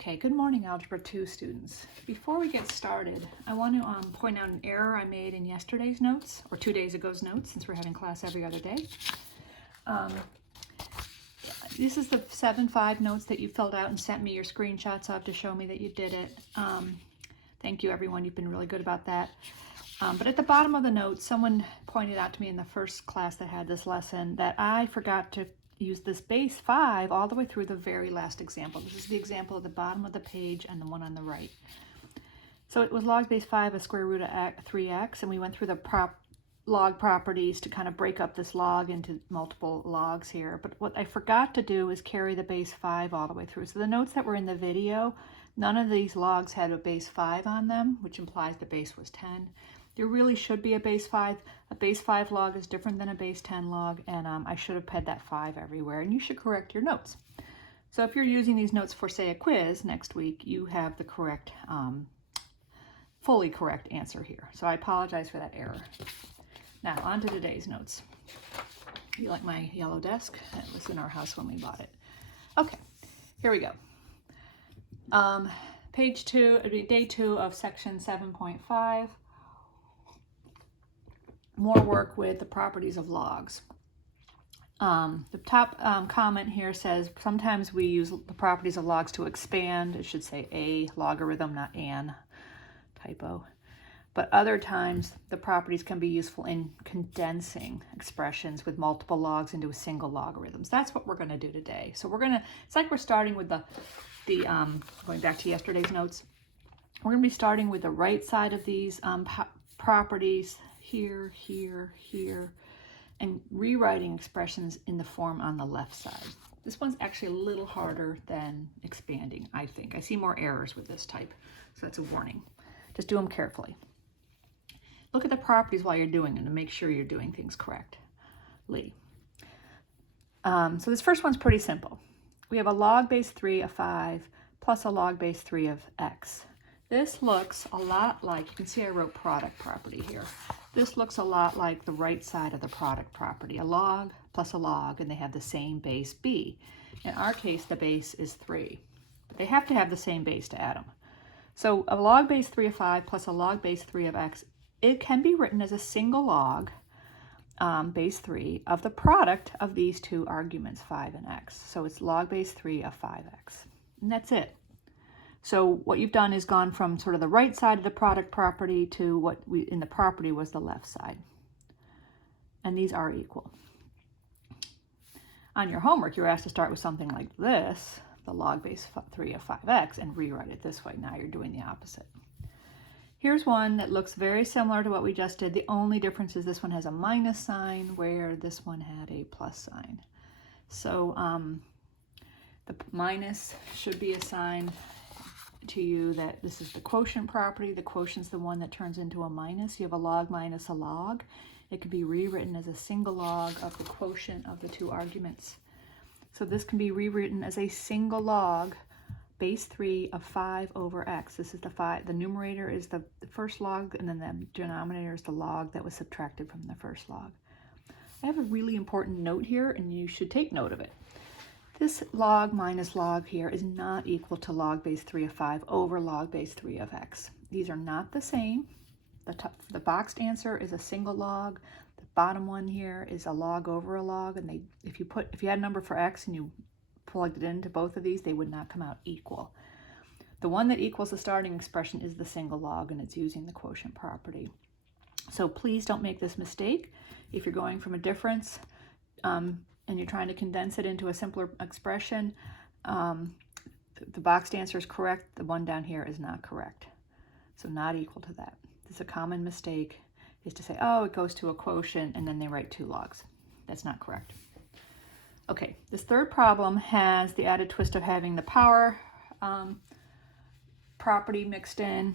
Okay, good morning, Algebra 2 students. Before we get started, I want to point out an error I made in yesterday's notes, or 2 days ago's notes, since we're having class every other day. This is the 7-5 notes that you filled out and sent me your screenshots of to show me that you did it. Thank you, everyone. You've been really good about that. But at the bottom of the notes, someone pointed out to me in the first class that had this lesson that I forgot to use this base 5 all the way through the very last example. This is the example at the bottom of the page and the one on the right. So it was log base 5 of square root of 3x, and we went through the log properties to kind of break up this log into multiple logs here. But what I forgot to do is carry the base 5 all the way through. So the notes that were in the video, none of these logs had a base 5 on them, which implies the base was 10. There really should be a base 5. A base 5 log is different than a base 10 log, and I should have had that 5 everywhere, and you should correct your notes. So if you're using these notes for, say, a quiz next week, you have the correct, fully correct answer here. So I apologize for that error. Now, on to today's notes. You like my yellow desk? It was in our house when we bought it. Okay, here we go. Page 2, it'd be day 2 of section 7.5. More work with the properties of logs. The top comment here says, sometimes we use the properties of logs to expand. It should say a logarithm, not an. Typo. But other times, the properties can be useful in condensing expressions with multiple logs into a single logarithm. That's what we're going to do today. So it's like we're starting with going back to yesterday's notes. We're going to be starting with the right side of these properties, here, here, here, and rewriting expressions in the form on the left side. This one's actually a little harder than expanding, I think. I see more errors with this type, so that's a warning. Just do them carefully. Look at the properties while you're doing them to make sure you're doing things correctly. So this first one's pretty simple. We have a log base 3 of 5 plus a log base 3 of x. This looks a lot like, you can see I wrote product property here. This looks a lot like the right side of the product property, a log plus a log, and they have the same base b. In our case, the base is 3. But they have to have the same base to add them. So a log base 3 of 5 plus a log base 3 of x, it can be written as a single log base 3 of the product of these two arguments, 5 and x. So it's log base 3 of 5x. And that's it. So what you've done is gone from sort of the right side of the product property to what in the property was the left side. And these are equal. On your homework, you're asked to start with something like this, the log base 3 of 5x, and rewrite it this way. Now you're doing the opposite. Here's one that looks very similar to what we just did. The only difference is this one has a minus sign where this one had a plus sign. So the minus should be assigned to you that this is the quotient property. The quotient's the one that turns into a minus. You have a log minus a log. It could be rewritten as a single log of the quotient of the two arguments. So this can be rewritten as a single log base 3 of 5 over x. This is the 5. The numerator is the first log, and then the denominator is the log that was subtracted from the first log. I have a really important note here, and you should take note of it. This log minus log here is not equal to log base 3 of 5 over log base 3 of x. These are not the same. The boxed answer is a single log. The bottom one here is a log over a log, and if you had a number for x and you plugged it into both of these, they would not come out equal. The one that equals the starting expression is the single log, and it's using the quotient property. So please don't make this mistake. If you're going from a difference, and you're trying to condense it into a simpler expression, the boxed answer is correct. The one down here is not correct. So not equal to that. This is a common mistake, is to say, oh, it goes to a quotient, and then they write 2 logs. That's not correct. Okay, this third problem has the added twist of having the power property mixed in.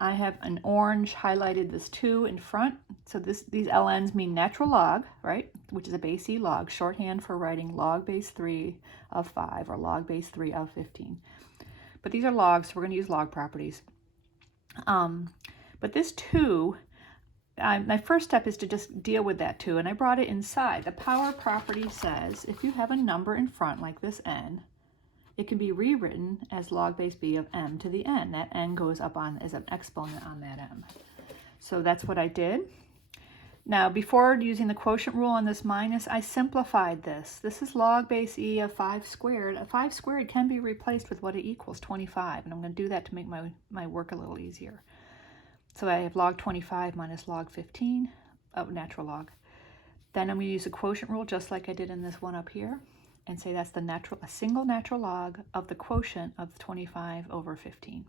I have an orange highlighted this 2 in front. So these ln's mean natural log, right? Which is a base e log, shorthand for writing log base 3 of 5 or log base 3 of 15. But these are logs, so we're going to use log properties. But this 2, my first step is to just deal with that 2, and I brought it inside. The power property says if you have a number in front like this n, it can be rewritten as log base b of m to the n. That n goes up on as an exponent on that m. So that's what I did. Now, before using the quotient rule on this minus, I simplified this. This is log base e of 5 squared. A 5 squared can be replaced with what it equals, 25. And I'm going to do that to make my work a little easier. So I have log 25 minus log 15, natural log. Then I'm going to use the quotient rule just like I did in this one up here, and say that's a single natural log of the quotient of 25 over 15.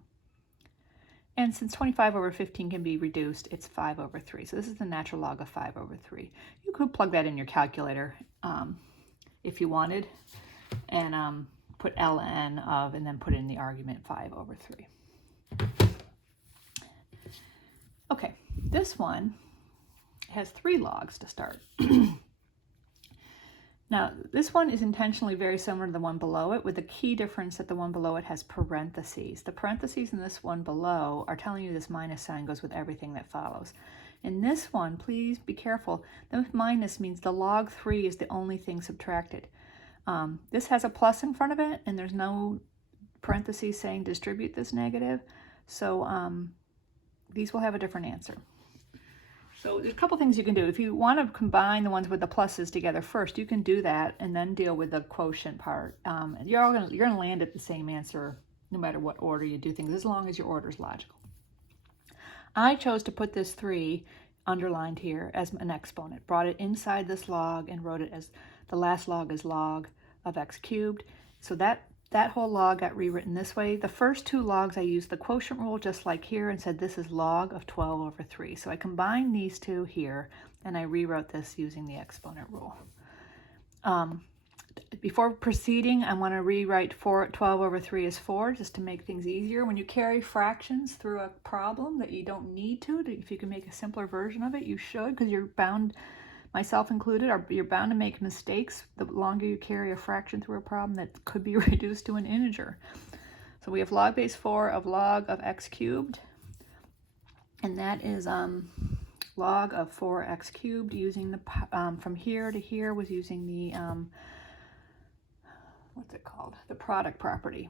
And since 25 over 15 can be reduced, it's 5 over 3. So this is the natural log of 5 over 3. You could plug that in your calculator if you wanted, and put ln of, and then put in the argument 5 over 3. Okay, this one has 3 logs to start. Now, this one is intentionally very similar to the one below it, with the key difference that the one below it has parentheses. The parentheses in this one below are telling you this minus sign goes with everything that follows. In this one, please be careful. The minus means the log 3 is the only thing subtracted. This has a plus in front of it, and there's no parentheses saying distribute this negative. So these will have a different answer. So there's a couple things you can do. If you want to combine the ones with the pluses together first, you can do that and then deal with the quotient part. You're going to land at the same answer no matter what order you do things, as long as your order is logical. I chose to put this 3 underlined here as an exponent, brought it inside this log and wrote it as the last log is log of x cubed. So that whole log got rewritten this way. The first 2 logs, I used the quotient rule just like here and said this is log of 12 over 3. So I combined these 2 here, and I rewrote this using the exponent rule. Before proceeding, I want to rewrite 12 over 3 as 4, just to make things easier. When you carry fractions through a problem that you don't need to, if you can make a simpler version of it, you should, because you're bound, myself included, you're bound to make mistakes the longer you carry a fraction through a problem that could be reduced to an integer. So we have log base 4 of log of x cubed, and that is log of 4x cubed using the, from here to here was using the, what's it called? The product property.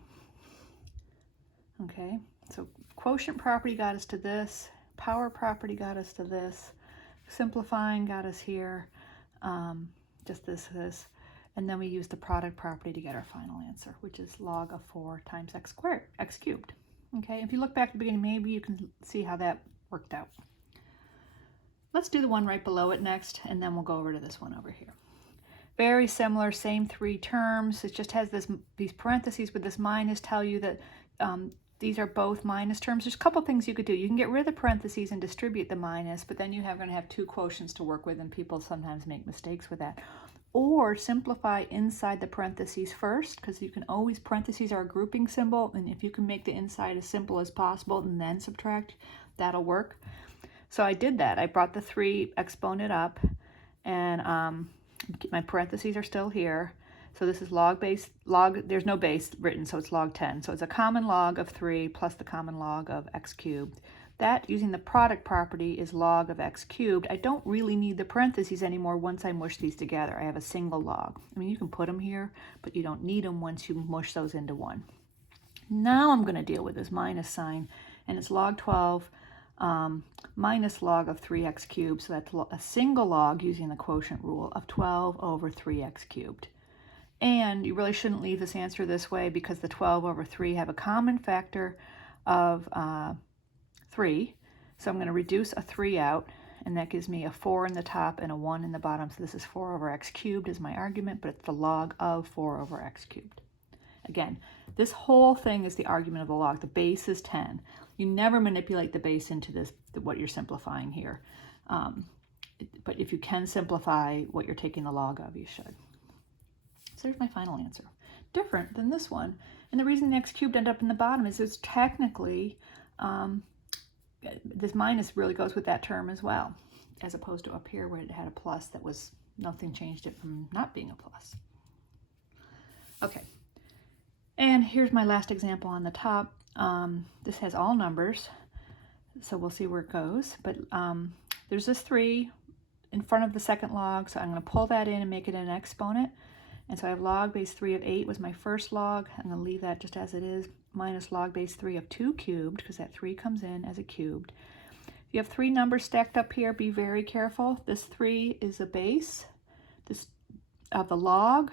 Okay, so quotient property got us to this, power property got us to this, simplifying got us here, just this, and then we use the product property to get our final answer, which is log of 4 times x squared, x cubed. Okay, if you look back at the beginning, maybe you can see how that worked out. Let's do the one right below it next, and then we'll go over to this one over here. Very similar, same 3 terms. It just has these parentheses with this minus tell you that these are both minus terms. There's a couple things you could do. You can get rid of the parentheses and distribute the minus, but then you're going to have 2 quotients to work with, and people sometimes make mistakes with that. Or simplify inside the parentheses first, because you can always, parentheses are a grouping symbol, and if you can make the inside as simple as possible and then subtract, that'll work. So I did that. I brought the 3 exponent up, and my parentheses are still here. So this is log, there's no base written, so it's log 10. So it's a common log of 3 plus the common log of x cubed. That, using the product property, is log of x cubed. I don't really need the parentheses anymore once I mush these together. I have a single log. I mean, you can put them here, but you don't need them once you mush those into one. Now I'm going to deal with this minus sign, and it's log 12 minus log of 3x cubed. So that's a single log using the quotient rule of 12 over 3x cubed. And you really shouldn't leave this answer this way, because the 12 over 3 have a common factor of 3. So I'm going to reduce a 3 out, and that gives me a 4 in the top and a 1 in the bottom. So this is 4 over x cubed is my argument, but it's the log of 4 over x cubed. Again, this whole thing is the argument of the log. The base is 10. You never manipulate the base into this, what you're simplifying here. But if you can simplify what you're taking the log of, you should. So there's my final answer. Different than this one. And the reason the x cubed ended up in the bottom is it's technically, this minus really goes with that term as well, as opposed to up here where it had a plus that was, nothing changed it from not being a plus. Okay, and here's my last example on the top. This has all numbers, so we'll see where it goes, but there's this 3 in front of the second log, so I'm going to pull that in and make it an exponent. And so I have log base 3 of 8 was my first log. I'm going to leave that just as it is, minus log base 3 of 2 cubed, because that 3 comes in as a cubed. If you have 3 numbers stacked up here, be very careful. This 3 is a base of the log.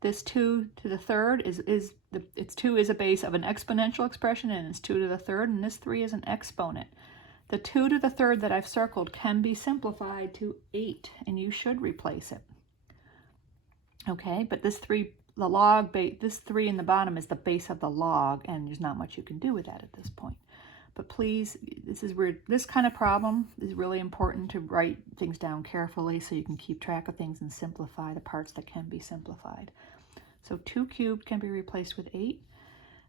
This 2 to the third it's 2 is a base of an exponential expression, and it's 2 to the third, and this 3 is an exponent. The 2 to the third that I've circled can be simplified to 8, and you should replace it. Okay, but this 3, the log base, this 3 in the bottom is the base of the log, and there's not much you can do with that at this point. But please, this is where this kind of problem is really important, to write things down carefully so you can keep track of things and simplify the parts that can be simplified. So 2 cubed can be replaced with 8.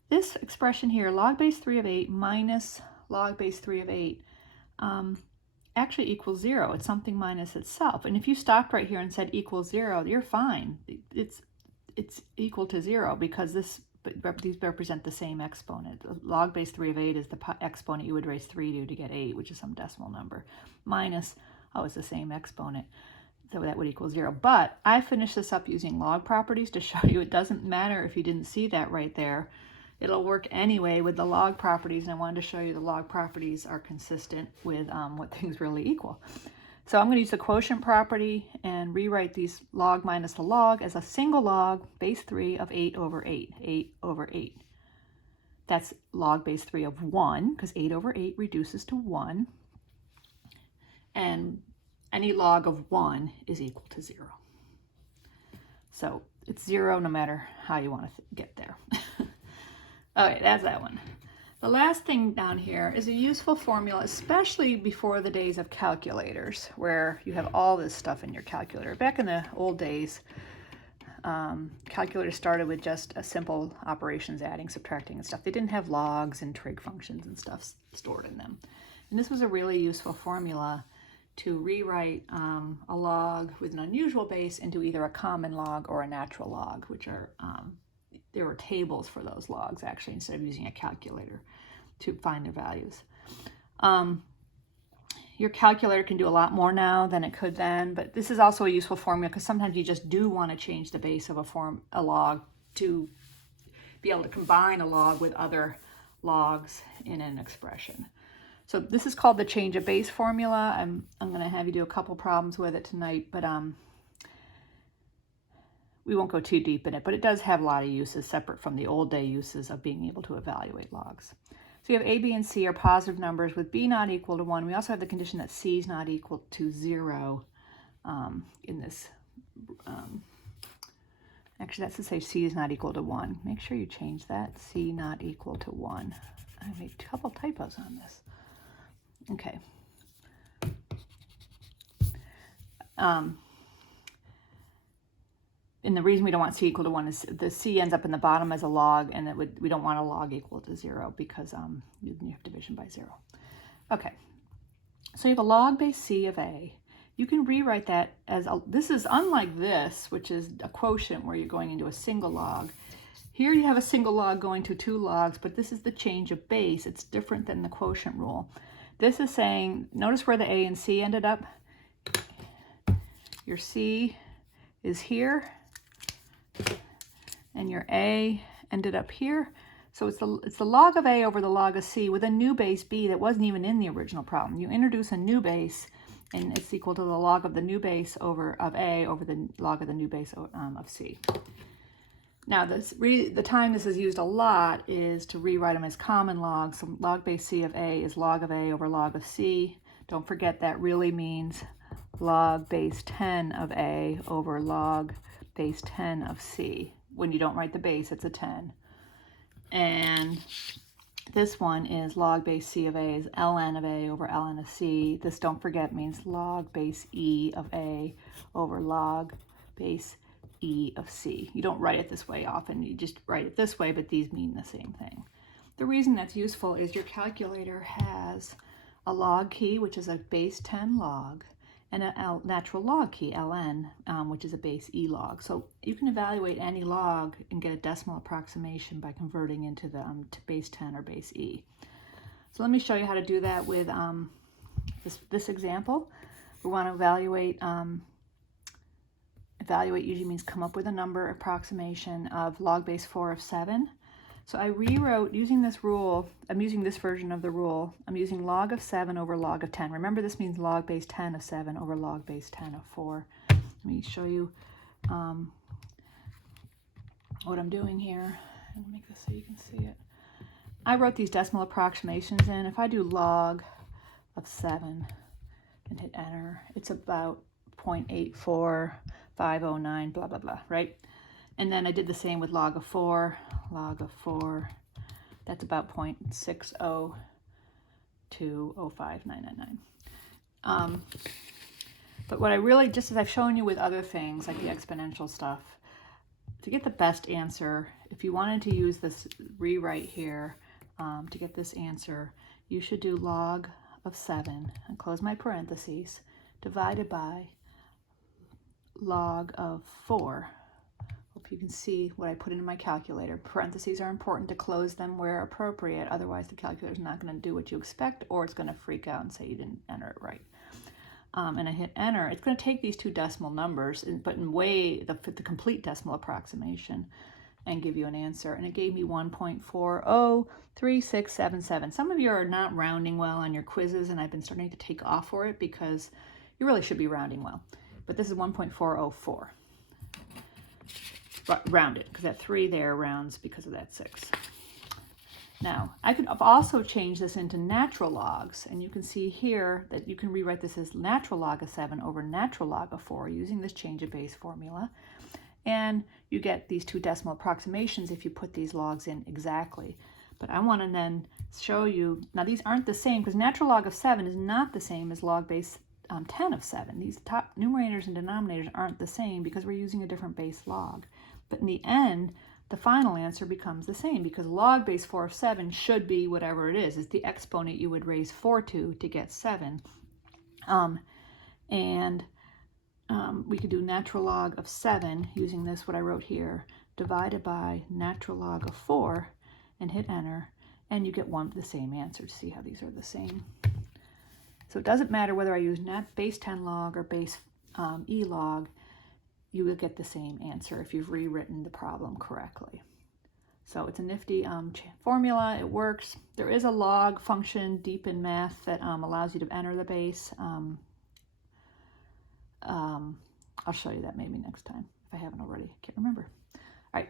This expression here, log base 3 of 8 minus log base 3 of 8, actually equals 0. It's something minus itself. And if you stopped right here and said equals 0, you're fine. It's equal to 0 because these represent the same exponent. Log base 3 of 8 is the exponent you would raise 3 to get 8, which is some decimal number. Minus, oh, it's the same exponent. So that would equal 0. But I finished this up using log properties to show you it doesn't matter if you didn't see that right there. It'll work anyway with the log properties, and I wanted to show you the log properties are consistent with what things really equal. So I'm going to use the quotient property and rewrite these log minus the log as a single log base 3 of 8 over 8, 8 over 8. That's log base 3 of 1, because 8 over 8 reduces to 1. And any log of 1 is equal to 0. So it's 0 no matter how you want to get there. Okay, that's that one. The last thing down here is a useful formula, especially before the days of calculators, where you have all this stuff in your calculator. Back in the old days, calculators started with just a simple operations, adding, subtracting, and stuff. They didn't have logs and trig functions and stuff stored in them. And this was a really useful formula to rewrite a log with an unusual base into either a common log or a natural log, which are there were tables for those logs, actually, instead of using a calculator to find their values. Your calculator can do a lot more now than it could then, but this is also a useful formula because sometimes you just do want to change the base of a log to be able to combine a log with other logs in an expression. So this is called the change of base formula. I'm going to have you do a couple problems with it tonight, but we won't go too deep in it, but it does have a lot of uses separate from the old day uses of being able to evaluate logs. So you have A, B, and C are positive numbers with B not equal to 1. We also have the condition that C is not equal to 0 in this. Actually, that's to say C is not equal to 1. Make sure you change that. C not equal to 1. I made a couple typos on this. Okay. And the reason we don't want C equal to 1 is the C ends up in the bottom as a log, and we don't want a log equal to 0 because you have division by 0. Okay, so you have a log base C of A. You can rewrite that as, this is unlike this, which is a quotient where you're going into a single log. Here you have a single log going to 2 logs, but this is the change of base. It's different than the quotient rule. This is saying, notice where the A and C ended up. Your C is here, and your A ended up here. So it's the log of A over the log of C with a new base B that wasn't even in the original problem. You introduce a new base, and it's equal to the log of the new base of A over the log of the new base of C. Now, the time this is used a lot is to rewrite them as common logs. So log base C of A is log of A over log of C. Don't forget that really means log base 10 of A over log base 10 of C. When you don't write the base, it's a 10. And this one is log base C of A is ln of A over ln of C. This, don't forget, means log base E of A over log base E of C. You don't write it this way often. You just write it this way, but these mean the same thing. The reason that's useful is your calculator has a log key, which is a base 10 log, and a natural log key, ln, which is a base E log. So you can evaluate any log and get a decimal approximation by converting into the to base 10 or base E. So let me show you how to do that with this example. We want to evaluate evaluate usually means come up with a number approximation of log base 4 of 7. So I rewrote using this rule. I'm using this version of the rule. I'm using log of 7 over log of 10. Remember, this means log base 10 of 7 over log base 10 of 4. Let me show you what I'm doing here. I'll make this so you can see it. I wrote these decimal approximations in. If I do log of 7 and hit enter, it's about 0.84509, blah, blah, blah, right? And then I did the same with log of 4. Log of 4, that's about 0.6020599. But what I really, just as I've shown you with other things like the exponential stuff, to get the best answer, if you wanted to use this rewrite here to get this answer, you should do log of 7, and close my parentheses, divided by log of 4. Hope you can see what I put in my calculator. Parentheses are important to close them where appropriate, otherwise the calculator is not going to do what you expect, or it's going to freak out and say you didn't enter it right. And I hit enter. It's going to take these two decimal numbers, but in the complete decimal approximation, and give you an answer. And it gave me 1.403677. Some of you are not rounding well on your quizzes, and I've been starting to take off for it because you really should be rounding well. But this is 1.404. Rounded, because that 3 there rounds because of that 6. Now, I could also change this into natural logs, and you can see here that you can rewrite this as natural log of 7 over natural log of 4 using this change of base formula. And you get these two decimal approximations if you put these logs in exactly. But I want to then show you, now these aren't the same because natural log of 7 is not the same as log base 10 of 7. These top numerators and denominators aren't the same because we're using a different base log. But in the end, the final answer becomes the same because log base 4 of 7 should be whatever it is. It's the exponent you would raise 4 to get 7. We could do natural log of 7 using this, what I wrote here, divided by natural log of 4, and hit enter, and you get the same answer. See how these are the same. So it doesn't matter whether I use base 10 log or base e log, you will get the same answer if you've rewritten the problem correctly. So it's a nifty formula. It works. There is a log function deep in math that allows you to enter the base. I'll show you that maybe next time if I haven't already. Can't remember. All right.